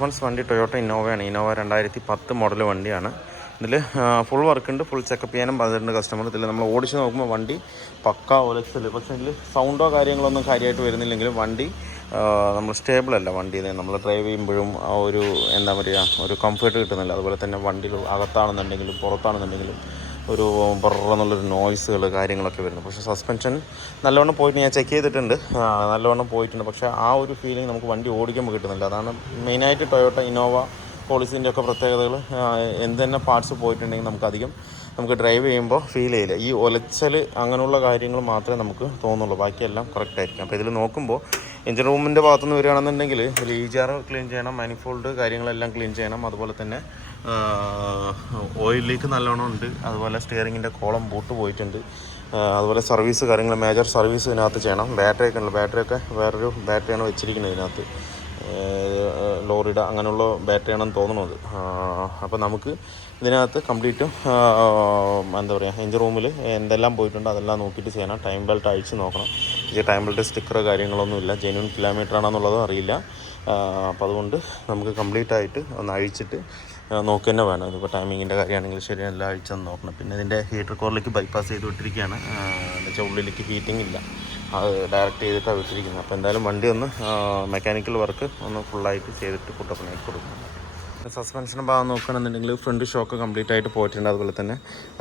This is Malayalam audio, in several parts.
ഫ്രണ്ട്സ്, വണ്ടി ടൊയോട്ട ഇന്നോവയാണ്. ഇന്നോവ 2010 മോഡൽ വണ്ടിയാണ്. ഇതിൽ ഫുൾ വർക്കുണ്ട്, ഫുൾ ചെക്കപ്പ് ചെയ്യാനും പറഞ്ഞിട്ടുണ്ട് കസ്റ്റമർ. ഇതിൽ നമ്മൾ ഓടിച്ച് നോക്കുമ്പോൾ വണ്ടി പക്ക ഒലച്ചൽ, പക്ഷേ ഇതിൽ സൗണ്ടോ കാര്യങ്ങളൊന്നും കാര്യമായിട്ട് വരുന്നില്ലെങ്കിലും വണ്ടി നമ്മൾ സ്റ്റേബിൾ അല്ല. വണ്ടി നമ്മൾ ഡ്രൈവ് ചെയ്യുമ്പോഴും ആ ഒരു എന്താ പറയുക, ഒരു കംഫർട്ട് കിട്ടുന്നില്ല. അതുപോലെ തന്നെ വണ്ടി അകത്താണെന്നുണ്ടെങ്കിലും പുറത്താണെന്നുണ്ടെങ്കിലും ഒരു ബറെന്നുള്ളൊരു നോയ്സുകൾ കാര്യങ്ങളൊക്കെ വരുന്നു. പക്ഷേ സസ്പെൻഷൻ നല്ലവണ്ണം പോയിട്ട് ഞാൻ ചെക്ക് ചെയ്തിട്ടുണ്ട്, നല്ലവണ്ണം പോയിട്ടുണ്ട്. പക്ഷേ ആ ഒരു ഫീലിംഗ് നമുക്ക് വണ്ടി ഓടിക്കുമ്പോൾ കിട്ടുന്നില്ല. അതാണ് മെയിനായിട്ട് ടൊയോട്ട ഇന്നോവ പോളിസിൻ്റെ ഒക്കെ പ്രത്യേകതകൾ. എന്ത് തന്നെ പാർട്സ് പോയിട്ടുണ്ടെങ്കിൽ നമുക്ക് ഡ്രൈവ് ചെയ്യുമ്പോൾ ഫീൽ ചെയ്യില്ല. ഈ ഒലച്ചൽ അങ്ങനെയുള്ള കാര്യങ്ങൾ മാത്രമേ നമുക്ക് തോന്നുള്ളൂ, ബാക്കിയെല്ലാം കറക്റ്റ് ആയിരിക്കും. അപ്പോൾ ഇതിൽ നോക്കുമ്പോൾ എഞ്ചിൻ റൂമിൻ്റെ ഭാഗത്തുനിന്ന് വരികയാണെന്നുണ്ടെങ്കിൽ ഇതിൽ EGR ക്ലീൻ ചെയ്യണം, മാനിഫോൾഡ് കാര്യങ്ങളെല്ലാം ക്ലീൻ ചെയ്യണം. അതുപോലെ തന്നെ ഓയിൽ ലീക്ക് നല്ലോണം ഉണ്ട്. അതുപോലെ സ്റ്റിയറിങ്ങിൻ്റെ കോളം ബൂട്ട് പോയിട്ടുണ്ട്. അതുപോലെ സർവീസ് കാര്യങ്ങൾ, മേജർ സർവീസ് ഇതിനകത്ത് ചെയ്യണം. ബാറ്ററിയൊക്കെ ഉണ്ട്, ബാറ്ററിയൊക്കെ വേറൊരു ബാറ്ററിയാണ് വെച്ചിരിക്കുന്നത് ഇതിനകത്ത്. ലോറിയുടെ അങ്ങനെയുള്ള ബാറ്ററിയാണെന്ന് തോന്നുന്നത്. അപ്പോൾ നമുക്ക് ഇതിനകത്ത് കംപ്ലീറ്റും എന്താ പറയുക, എഞ്ചിൻ റൂമിൽ എന്തെല്ലാം പോയിട്ടുണ്ട് അതെല്ലാം നോക്കിയിട്ട് ചെയ്യണം. ടൈം ബെൽറ്റ് അഴിച്ച് നോക്കണം. ഈ ടൈം ബെൽറ്റ് സ്റ്റിക്കർ കാര്യങ്ങളൊന്നുമില്ല, ജെന്യൂൻ കിലോമീറ്റർ ആണെന്നുള്ളതും അറിയില്ല. അപ്പോൾ അതുകൊണ്ട് നമുക്ക് കംപ്ലീറ്റ് ആയിട്ട് ഒന്ന് അഴിച്ചിട്ട് നോക്കുക തന്നെ വേണം. ഇതിപ്പോൾ ടൈമിങ്ങിൻ്റെ കാര്യമാണെങ്കിൽ ശരി, എല്ലാം അഴിച്ചൊന്ന് നോക്കണം. പിന്നെ ഇതിൻ്റെ ഹീറ്റർ കോറിലേക്ക് ബൈപ്പാസ് ചെയ്ത് വിട്ടിരിക്കുകയാണ്. എന്ന് വെച്ചാൽ ഉള്ളിലേക്ക് ഹീറ്റിംഗ് ഇല്ല, അത് ഡയറക്റ്റ് ചെയ്തിട്ടാണ് വിട്ടിരിക്കുന്നത്. അപ്പോൾ എന്തായാലും വണ്ടി ഒന്ന് മെക്കാനിക്കൽ വർക്ക് ഒന്ന് ഫുള്ളായിട്ട് ചെയ്തിട്ട് കുട്ടപ്പനാക്കി കൊടുക്കണം. സസ്പെൻഷൻ്റെ ഭാഗം നോക്കുകയാണെന്നുണ്ടെങ്കിൽ ഫ്രണ്ട് ഷോക്ക് കംപ്ലീറ്റ് ആയിട്ട് പോയിട്ടുണ്ട്. അതുപോലെ തന്നെ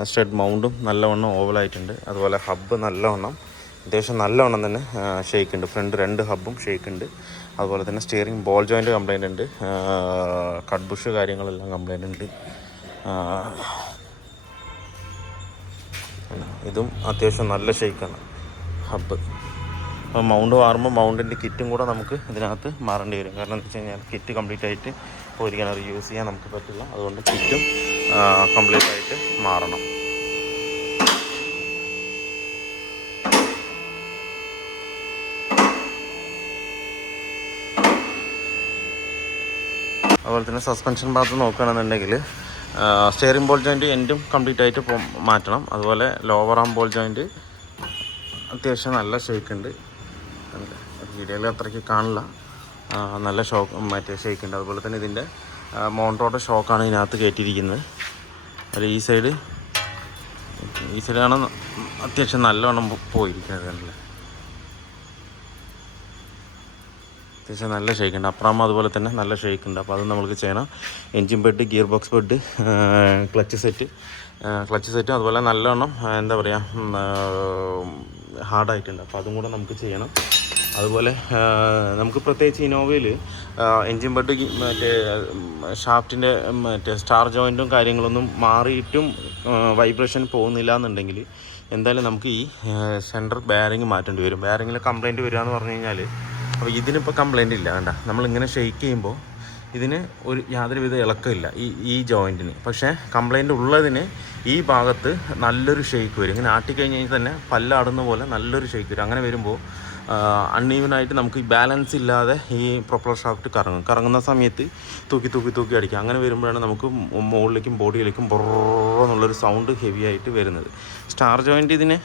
സ്റ്റഡ് മൗണ്ടും നല്ലവണ്ണം ഓവലായിട്ടുണ്ട്. അതുപോലെ ഹബ്ബ് നല്ലവണ്ണം അത്യാവശ്യം നല്ലവണ്ണം തന്നെ ഷേക്ക് ഉണ്ട്. ഫ്രണ്ട് 2 ഹബ്ബും ഷേക്ക് ഉണ്ട്. അതുപോലെ തന്നെ സ്റ്റിയറിംഗ് ബോൾ ജോയിൻ്റ് കംപ്ലൈൻ്റ് ഉണ്ട്. കട്ട് ബുഷ് കാര്യങ്ങളെല്ലാം കംപ്ലൈൻ്റ് ഉണ്ട്. ഇതും അത്യാവശ്യം നല്ല ഷേക്കാണ് ഹബ്ബ്. അപ്പോൾ മൗണ്ട് മാറുമ്പോൾ മൗണ്ടിൻ്റെ കിറ്റും കൂടെ നമുക്ക് ഇതിനകത്ത് മാറേണ്ടി വരും. കാരണം എന്താ വെച്ച് കഴിഞ്ഞാൽ കിറ്റ് കംപ്ലീറ്റ് ആയിട്ട് ഒരിക്കലും റീയൂസ് ചെയ്യാൻ നമുക്ക് പറ്റില്ല. അതുകൊണ്ട് കിറ്റും കംപ്ലീറ്റ് ആയിട്ട് മാറണം. അതുപോലെ തന്നെ സസ്പെൻഷൻ ഭാഗത്ത് നോക്കുകയാണെന്നുണ്ടെങ്കിൽ സ്റ്റിയറിംഗ് ബോൾ ജോയിൻറ്റ് എൻഡും കംപ്ലീറ്റ് ആയിട്ട് മാറ്റണം. അതുപോലെ ലോവർ ആം ബോൾ ജോയിൻറ്റ് അത്യാവശ്യം നല്ല ഷേക്കുണ്ട്. വീഡിയോയിൽ അത്രയ്ക്ക് കാണില്ല, നല്ല മറ്റേ ഷേക്കുണ്ട്. അതുപോലെ തന്നെ ഇതിൻ്റെ മോണ്ടോയുടെ ഷോക്കാണ് ഇതിനകത്ത് കയറ്റിയിരിക്കുന്നത്. അതിൽ ഈ സൈഡാണ് അത്യാവശ്യം നല്ലവണ്ണം പോയിരിക്കുന്നത്. കണ്ടില്ലേ, അത്യാവശ്യം നല്ല ഷേക്കുണ്ട്. അപ്പുറം അതുപോലെ തന്നെ നല്ല ഷേക്കുണ്ട്. അപ്പോൾ അത് നമ്മൾക്ക് ചെയ്യണം. Engine bed, gear box bed, clutch set അതുപോലെ നല്ലവണ്ണം എന്താ പറയുക ഹാർഡായിട്ടുണ്ട്. അപ്പോൾ അതും കൂടെ നമുക്ക് ചെയ്യണം. അതുപോലെ നമുക്ക് പ്രത്യേകിച്ച് ഇന്നോവയിൽ എൻജിൻ ബെഡ് മറ്റേ ഷാഫ്റ്റിൻ്റെ മറ്റേ സ്റ്റാർ ജോയിൻറ്റും കാര്യങ്ങളൊന്നും മാറിയിട്ടും വൈബ്രേഷൻ പോകുന്നില്ല എന്നുണ്ടെങ്കിൽ എന്തായാലും നമുക്ക് ഈ സെൻറ്റർ ബെയറിങ് മാറ്റേണ്ടി വരും. ബെയറിങ്ങിൽ കംപ്ലയിൻറ്റ് വരിക എന്ന് പറഞ്ഞു കഴിഞ്ഞാൽ, അപ്പോൾ ഇതിനിപ്പോൾ കംപ്ലയിൻ്റ് ഇല്ല. വേണ്ട, നമ്മളിങ്ങനെ ഷെയ്ക്ക് ചെയ്യുമ്പോൾ ഇതിന് യാതൊരുവിധ ഇളക്കമില്ല ഈ ജോയിൻറ്റിന്. പക്ഷേ കംപ്ലയിൻ്റ് ഉള്ളതിന് ഈ ഭാഗത്ത് നല്ലൊരു ഷെയ്ക്ക് വരും. ഇങ്ങനെ ആട്ടിക്കഴിഞ്ഞ് കഴിഞ്ഞാൽ തന്നെ പല്ലാടുന്ന പോലെ നല്ലൊരു ഷെയ്ക്ക് വരും. അങ്ങനെ വരുമ്പോൾ അൺഈവനായിട്ട് നമുക്ക് ഈ ബാലൻസ് ഇല്ലാതെ ഈ പ്രൊപ്പലർ ഷാഫ്റ്റ് കറങ്ങുന്ന സമയത്ത് തൂക്കി അടിക്കുക. അങ്ങനെ വരുമ്പോഴാണ് നമുക്ക് മുകളിലേക്കും ബോഡിയിലേക്കും ബൊറെന്നുള്ളൊരു സൗണ്ട് ഹെവി ആയിട്ട് വരുന്നത്. സ്റ്റാർ ജോയിൻറ്റ് ഇതിന്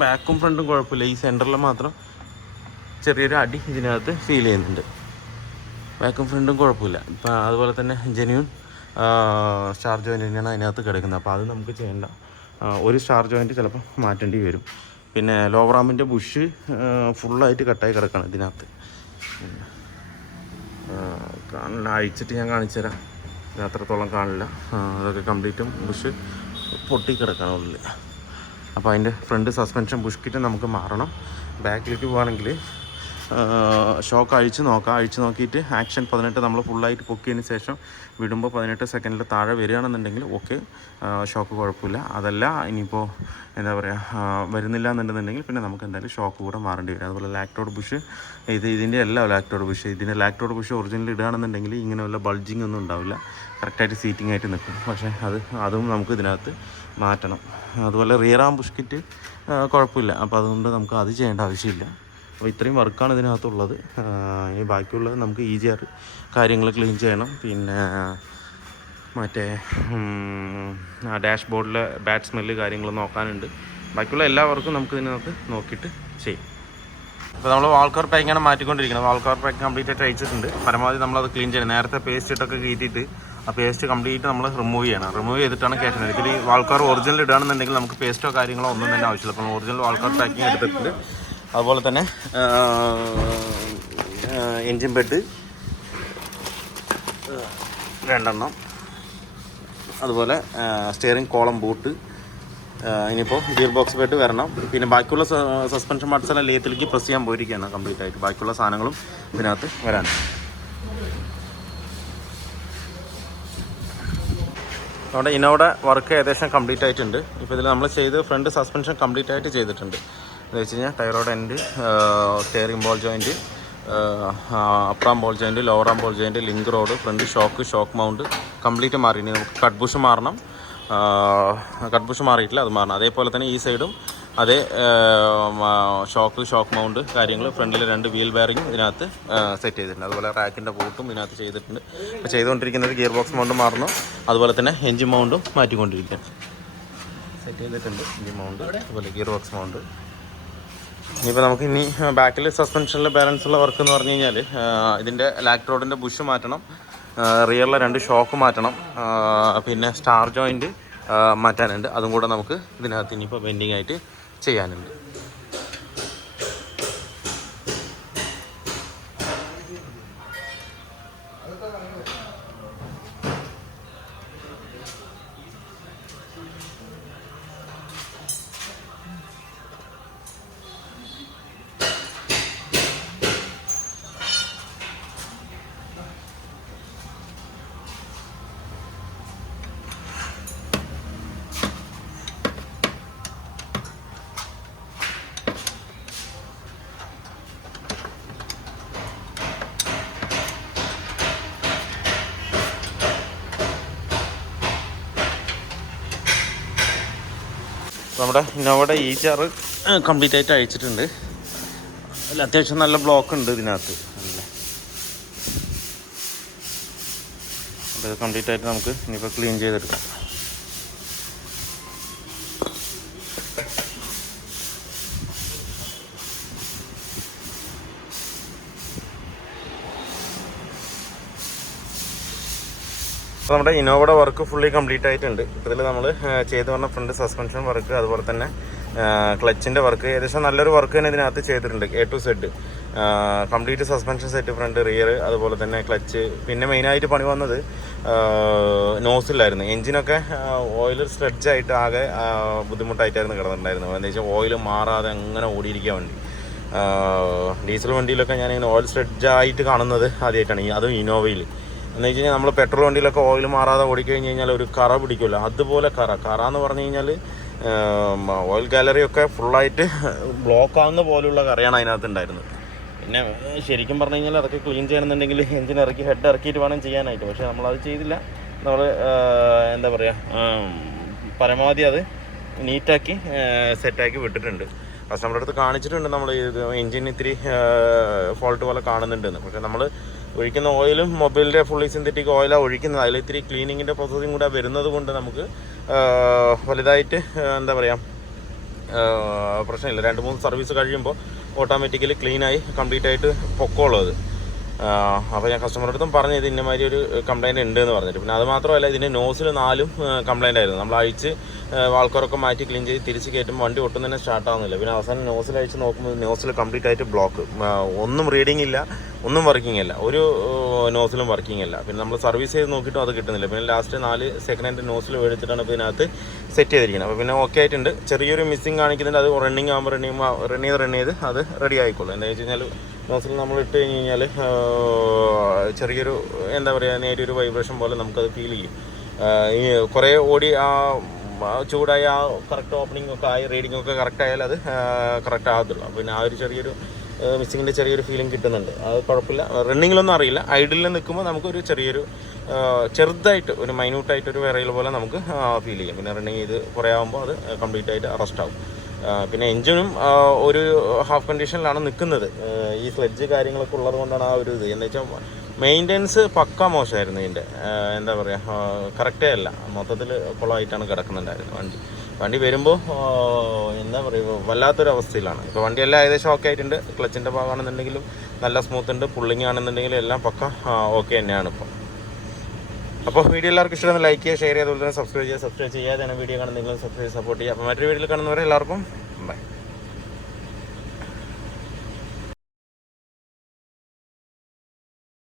ബാക്കും ഫ്രണ്ടും കുഴപ്പമില്ല, ഈ സെൻറ്ററിൽ മാത്രം ചെറിയൊരു അടി ഇതിനകത്ത് ഫീൽ ചെയ്യുന്നുണ്ട്. ബാക്കും ഫ്രണ്ടും കുഴപ്പമില്ല. ഇപ്പം അതുപോലെ തന്നെ ജെന്യൂൻ സ്റ്റാർ ജോയിൻ്റ് തന്നെയാണ് അതിനകത്ത് കിടക്കുന്നത്. അപ്പോൾ അത് നമുക്ക് ചെയ്യേണ്ട, ഒരു സ്റ്റാർ ജോയിൻറ്റ് ചിലപ്പോൾ മാറ്റേണ്ടി വരും. പിന്നെ ലോവർ ആമിൻ്റെ ബുഷ് ഫുള്ളായിട്ട് കട്ടായി കിടക്കണം ഇതിനകത്ത്. കാണില്ല, അഴിച്ചിട്ട് ഞാൻ കാണിച്ചു തരാം. ഇത് അത്രത്തോളം കാണില്ല, അതൊക്കെ കംപ്ലീറ്റും ബുഷ് പൊട്ടി കിടക്കണം ഉള്ളിൽ. അപ്പോൾ അതിൻ്റെ ഫ്രണ്ട് സസ്പെൻഷൻ ബുഷ് കിറ്റ് നമുക്ക് മാറണം. ബാക്കിലേക്ക് പോകുകയാണെങ്കിൽ ഷോക്ക് അഴിച്ച് നോക്കിയിട്ട് ആക്ഷൻ 18 നമ്മൾ ഫുള്ളായിട്ട് പൊക്കിയതിന് ശേഷം വിടുമ്പോൾ 18 സെക്കൻഡിൽ താഴെ വരികയാണെന്നുണ്ടെങ്കിൽ ഓക്കെ, ഷോക്ക് കുഴപ്പമില്ല. അതല്ല ഇനിയിപ്പോൾ എന്താ പറയുക വരുന്നില്ല എന്നുണ്ടെന്നുണ്ടെങ്കിൽ പിന്നെ നമുക്ക് എന്തായാലും ഷോക്ക് കൂടെ മാറേണ്ടി വരും. അതുപോലെ ലാക്ടോഡ് ബുഷ്, ഇതിൻ്റെ അല്ല ലാക്ടോഡ് ബുഷ്. ഇതിൻ്റെ ലാക്ടോഡ് ബുഷ് ഒറിജിനൽ ഇടുകയാണെന്നുണ്ടെങ്കിൽ ഇങ്ങനെ വല്ല ബൾജിങ് ഒന്നും ഉണ്ടാവില്ല, കറക്റ്റായിട്ട് സീറ്റിംഗ് ആയിട്ട് നിൽക്കും. പക്ഷേ അതും നമുക്ക് ഇതിനകത്ത് മാറ്റണം. അതുപോലെ റിയർ ആം ബുഷ് കിറ്റ് കുഴപ്പമില്ല. അപ്പോൾ അതുകൊണ്ട് നമുക്ക് അത് ചെയ്യേണ്ട ആവശ്യമില്ല. അപ്പോൾ ഇത്രയും വർക്കാണ് ഇതിനകത്തുള്ളത്. ഇനി ബാക്കിയുള്ളത് നമുക്ക് EGR കാര്യങ്ങൾ ക്ലീൻ ചെയ്യണം. പിന്നെ മറ്റേ ഡാഷ് ബോർഡിലെ ബാഡ് സ്മെല്ല് കാര്യങ്ങൾ നോക്കാനുണ്ട്. ബാക്കിയുള്ള എല്ലാ വർക്കും നമുക്ക് ഇതിനകത്ത് നോക്കിയിട്ട് ചെയ്യും. അപ്പോൾ നമ്മൾ വാൾക്കർ പാക്കിങ്ങാണ് മാറ്റിക്കൊണ്ടിരിക്കുന്നത്. വാൾക്കർ പാക്ക് കംപ്ലീറ്റ് ആയിട്ട് അയച്ചിട്ടുണ്ട്. പരമാവധി നമ്മളത് ക്ലീൻ ചെയ്യണം. നേരത്തെ പേസ്റ്റ് ഇട്ടൊക്കെ കീറ്റിയിട്ട് ആ പേസ്റ്റ് കംപ്ലീറ്റ് നമ്മൾ റിമൂവ് ചെയ്യണം. റിമൂവ് ചെയ്തിട്ടാണ് കയറ്റുന്നത്. ഇതിൽ വാൾക്കർ ഒറിജിനൽ ഇടുകയാണെന്നുണ്ടെങ്കിൽ നമുക്ക് പേസ്റ്റോ കാര്യങ്ങളോ ഒന്നും തന്നെ ആവശ്യമില്ല. അപ്പോൾ ഒറിജിനൽ വാൾക്കർ പാക്കിങ് എടുത്തിട്ടുണ്ട്. അതുപോലെ തന്നെ എൻജിൻ ബെഡ് 2 അതുപോലെ സ്റ്റിയറിംഗ് കോളം ബൂട്ട്, ഇനിയിപ്പോൾ ഗിയർ ബോക്സ് ബെഡ് വരണം. പിന്നെ ബാക്കിയുള്ള സസ്പെൻഷൻ പാർട്സ് എല്ലാം ലേത്തിലേക്ക് പ്രസ് ചെയ്യാൻ പോയിരിക്കുകയാണ് കംപ്ലീറ്റ് ആയിട്ട്. ബാക്കിയുള്ള സാധനങ്ങളും ഇതിനകത്ത് വരാൻ. നമ്മുടെ ഇന്നോവയുടെ വർക്ക് ഏകദേശം കംപ്ലീറ്റ് ആയിട്ടുണ്ട്. ഇപ്പോൾ ഇതിൽ നമ്മൾ ചെയ്ത് ഫ്രണ്ട് സസ്പെൻഷൻ കംപ്ലീറ്റ് ആയിട്ട് ചെയ്തിട്ടുണ്ട്. എന്ന് വെച്ച് കഴിഞ്ഞാൽ tie rod end, steering ball joint, upper arm ball joint, lower arm ball joint, link rod, front shock mount complete മാറി. ഇനി നമുക്ക് കട്ട് ബുഷ് മാറണം. കട്ട് ബുഷ് മാറിയിട്ടില്ല, അത് മാറണം. അതേപോലെ തന്നെ ഈ സൈഡും അതേ ഷോക്ക് മൗണ്ട് കാര്യങ്ങൾ, ഫ്രണ്ടിൽ 2 വീൽ ബെയറിങ് ഇതിനകത്ത് സെറ്റ് ചെയ്തിട്ടുണ്ട്. അതുപോലെ റാക്കിൻ്റെ ബൂട്ടും ഇതിനകത്ത് ചെയ്തിട്ടുണ്ട്. ഇപ്പോൾ ചെയ്തുകൊണ്ടിരിക്കുന്നത് ഗിയർ ബോക്സ് മൗണ്ട് മാറണം. അതുപോലെ തന്നെ എൻജിൻ മൗണ്ടും മാറ്റിക്കൊണ്ടിരിക്കുകയാണ്. സെറ്റ് ചെയ്തിട്ടുണ്ട് എൻജിൻ മൗണ്ട്, അതുപോലെ ഗിയർ ബോക്സ് മൗണ്ട്. ഇനിയിപ്പോൾ നമുക്ക് ഇനി ബാക്കിൽ സസ്പെൻഷനിൽ ബാലൻസ് ഉള്ള വർക്ക് എന്ന് പറഞ്ഞു കഴിഞ്ഞാൽ ഇതിൻ്റെ ലാക്ക് റോഡിൻ്റെ ബുഷ് മാറ്റണം, റിയറിലെ 2 ഷോക്ക് മാറ്റണം, പിന്നെ സ്റ്റാർ ജോയിൻറ്റ് മാറ്റാനുണ്ട്. അതും കൂടെ നമുക്ക് ഇതിനകത്ത് ഇനിയിപ്പോൾ പെൻഡിങ് ആയിട്ട് ചെയ്യാനുണ്ട്. നമ്മുടെ ഇന്നോവയുടെ EGR കംപ്ലീറ്റ് ആയിട്ട് അയച്ചിട്ടുണ്ട്. അതിൽ അത്യാവശ്യം നല്ല ബ്ലോക്ക് ഉണ്ട് ഇതിനകത്ത്. അത് കംപ്ലീറ്റ് ആയിട്ട് നമുക്ക് ഇനിയിപ്പോൾ ക്ലീൻ ചെയ്തെടുക്കാം. അപ്പോൾ നമ്മുടെ ഇന്നോവയുടെ വർക്ക് ഫുള്ളി കംപ്ലീറ്റ് ആയിട്ടുണ്ട്. ഇതിൽ നമ്മൾ ചെയ്തു പറഞ്ഞ ഫ്രണ്ട് സസ്പെൻഷൻ വർക്ക്, അതുപോലെ തന്നെ ക്ലച്ചിൻ്റെ വർക്ക്, ഏകദേശം നല്ലൊരു വർക്ക് തന്നെ ഇതിനകത്ത് ചെയ്തിട്ടുണ്ട്. A to Z complete suspension set, front, rear, അതുപോലെ തന്നെ ക്ലച്ച്. പിന്നെ മെയിനായിട്ട് പണി വന്നത് നോസിലായിരുന്നു. എൻജിനൊക്കെ ഓയിൽ സ്ലെഡ്ജായിട്ട് ആകെ ബുദ്ധിമുട്ടായിട്ടായിരുന്നു കിടന്നിട്ടുണ്ടായിരുന്നു. എന്താ വെച്ചാൽ ഓയിൽ മാറാതെ അങ്ങനെ ഓടിയിരിക്കാൻ വേണ്ടി. ഡീസൽ വണ്ടിയിലൊക്കെ ഞാനിങ്ങനെ ഓയിൽ സ്ലെഡ്ജായിട്ട് കാണുന്നത് ആദ്യമായിട്ടാണ്, അതും ഇന്നോവയിൽ. എന്ന് വെച്ച് കഴിഞ്ഞാൽ നമ്മൾ പെട്രോൾ വണ്ടിയിലൊക്കെ ഓയിൽ മാറാതെ ഓടിക്കഴിഞ്ഞ് കഴിഞ്ഞാൽ ഒരു കറ പിടിക്കുമല്ലോ, അതുപോലെ കറ എന്ന് പറഞ്ഞു കഴിഞ്ഞാൽ ഓയിൽ ഗാലറിയൊക്കെ ഫുള്ളായിട്ട് ബ്ലോക്ക് ആവുന്ന പോലുള്ള കറയാണ് അതിനകത്ത് ഉണ്ടായിരുന്നത്. പിന്നെ ശരിക്കും പറഞ്ഞു കഴിഞ്ഞാൽ അതൊക്കെ ക്ലീൻ ചെയ്യണമെന്നുണ്ടെങ്കിൽ എൻജിൻ ഇറക്കി ഹെഡ് ഇറക്കിയിട്ട് വേണം ചെയ്യാനായിട്ട്. പക്ഷേ നമ്മളത് ചെയ്തില്ല. നമ്മൾ എന്താ പറയുക, പരമാവധി അത് നീറ്റാക്കി സെറ്റാക്കി വിട്ടിട്ടുണ്ട്. കസ്റ്റമറുടെ അടുത്ത് കാണിച്ചിട്ടുണ്ട് നമ്മൾ എൻജിൻ ഇത്തിരി ഫോൾട്ട് പോലെ കാണുന്നുണ്ടെന്ന്. പക്ഷേ നമ്മൾ ഒഴിക്കുന്ന ഓയിലും മൊബൈലിൻ്റെ ഫുള്ളി സിന്തറ്റിക് ഓയിലാണ് ഒഴിക്കുന്നത്. അതിൽ ഇത്തിരി ക്ലീനിങ്ങിൻ്റെ പ്രോസസ്സിങ് കൂടെ വരുന്നത് കൊണ്ട് നമുക്ക് വലുതായിട്ട് എന്താ പറയുക പ്രശ്നമില്ല. 2-3 സർവീസ് കഴിയുമ്പോൾ ഓട്ടോമാറ്റിക്കലി ക്ലീനായി കംപ്ലീറ്റ് ആയിട്ട് പൊക്കമുള്ളത്. അപ്പോൾ ഞാൻ കസ്റ്റമറുടെ അടുത്തും പറഞ്ഞു ഇത് ഇന്നമാതിരി ഒരു കംപ്ലയിൻറ്റ് ഉണ്ട് എന്ന് പറഞ്ഞിട്ട്. പിന്നെ അത് മാത്രമല്ല, ഇതിൻ്റെ നോസിൽ 4 കംപ്ലയിൻ്റ് ആയിരുന്നു. നമ്മൾ അഴിച്ച് വാൾക്കറൊക്കെ മാറ്റി ക്ലീൻ ചെയ്ത് തിരിച്ച് കയറ്റുമ്പോൾ വണ്ടി ഒട്ടും തന്നെ സ്റ്റാർട്ടാകുന്നില്ല. പിന്നെ അവസാനം നോസിൽ അഴിച്ച് നോക്കുമ്പോൾ നോസിൽ കംപ്ലീറ്റ് ആയിട്ട് ബ്ലോക്ക്, ഒന്നും റീഡിങ് ഇല്ല, ഒന്നും വർക്കിംഗ് അല്ല, ഒരു നോസിലും വർക്കിംഗ് അല്ല. പിന്നെ നമ്മൾ സർവീസ് ചെയ്ത് നോക്കിയിട്ടും അത് കിട്ടുന്നില്ല. പിന്നെ ലാസ്റ്റ് 4 സെക്കൻഡ് ഹാൻഡ് നോസിൽ മേടിച്ചിട്ടാണ് ഇപ്പോൾ ഇതിനകത്ത് സെറ്റ് ചെയ്തിരിക്കുന്നത്. അപ്പോൾ പിന്നെ ഓക്കെ ആയിട്ടുണ്ട്. ചെറിയൊരു മിസ്സിങ് കാണിക്കുന്നുണ്ട്. അത് റണ്ണിങ് ആകുമ്പോൾ റൺ ചെയ്ത് അത് റെഡി ആയിക്കോളും. എന്താ വെച്ച് കഴിഞ്ഞാൽ നോസിൽ നമ്മൾ ഇട്ട് കഴിഞ്ഞ് കഴിഞ്ഞാൽ ചെറിയൊരു എന്താ പറയുക നേരിയൊരു വൈബ്രേഷൻ പോലെ നമുക്കത് ഫീൽ ചെയ്യും. ഈ കുറേ ഓടി ചൂടായി കറക്റ്റ് ഓപ്പണിംഗ് ഒക്കെ ആയി റീഡിംഗ് ഒക്കെ കറക്റ്റ് ആയാൽ അത് കറക്റ്റ് ആകത്തുള്ളൂ. പിന്നെ ആ ഒരു ചെറിയൊരു മിസ്സിങ്ങിൻ്റെ ചെറിയൊരു ഫീലിംഗ് കിട്ടുന്നുണ്ട്. അത് കുഴപ്പമില്ല. റണ്ണിങ്ങിലൊന്നും അറിയില്ല. ഐഡിലിൽ നിൽക്കുമ്പോൾ നമുക്കൊരു ചെറുതായിട്ട് ഒരു മൈന്യൂട്ടായിട്ടൊരു വിറയൽ പോലെ നമുക്ക് ഫീൽ ചെയ്യും. പിന്നെ റണ്ണിങ് ചെയ്ത് കുറേ ആകുമ്പോൾ അത് കംപ്ലീറ്റ് ആയിട്ട് അറസ്റ്റ് ആവും. പിന്നെ എൻജിനും ഒരു ഹാഫ് കണ്ടീഷനിലാണ് നിൽക്കുന്നത്. ഈ സ്ലെഡ്ജ് കാര്യങ്ങളൊക്കെ ഉള്ളത് കൊണ്ടാണ് ആ ഒരു ഇത്. എന്ന് വെച്ചാൽ മെയിൻ്റെനൻസ് പക്ക മോശമായിരുന്നു. ഇതിൻ്റെ എന്താ പറയുക, കറക്റ്റേ അല്ല, മൊത്തത്തിൽ കുളമായിട്ടാണ് കിടക്കുന്നുണ്ടായിരുന്നു വണ്ടി. വണ്ടി വരുമ്പോൾ എന്താ പറയുക വല്ലാത്തൊരവസ്ഥയിലാണ്. ഇപ്പോൾ വണ്ടിയെല്ലാം ഏകദേശം ഓക്കെ ആയിട്ടുണ്ട്. ക്ലച്ചിൻ്റെ ഭാഗമാണെന്നുണ്ടെങ്കിലും നല്ല സ്മൂത്ത് ഉണ്ട്, പുള്ളിങ് ആണെന്നുണ്ടെങ്കിലും എല്ലാം പക്ക ഓക്കെ തന്നെയാണ് ഇപ്പോൾ. അപ്പോൾ വീഡിയോ എല്ലാവർക്കും ഇഷ്ടമാണ് ലൈക്ക് ചെയ്യുക, ഷെയർ ചെയ്യുക, അതുപോലെ തന്നെ സബ്സ്ക്രൈബ് ചെയ്യാതെ വീഡിയോ കാണുന്ന നിങ്ങൾ സബ്സ്ക്രൈബ് സപ്പോർട്ട് ചെയ്യുക. അപ്പോൾ മറ്റൊരു വീഡിയോയിൽ കാണുന്നവരെ എല്ലാവർക്കും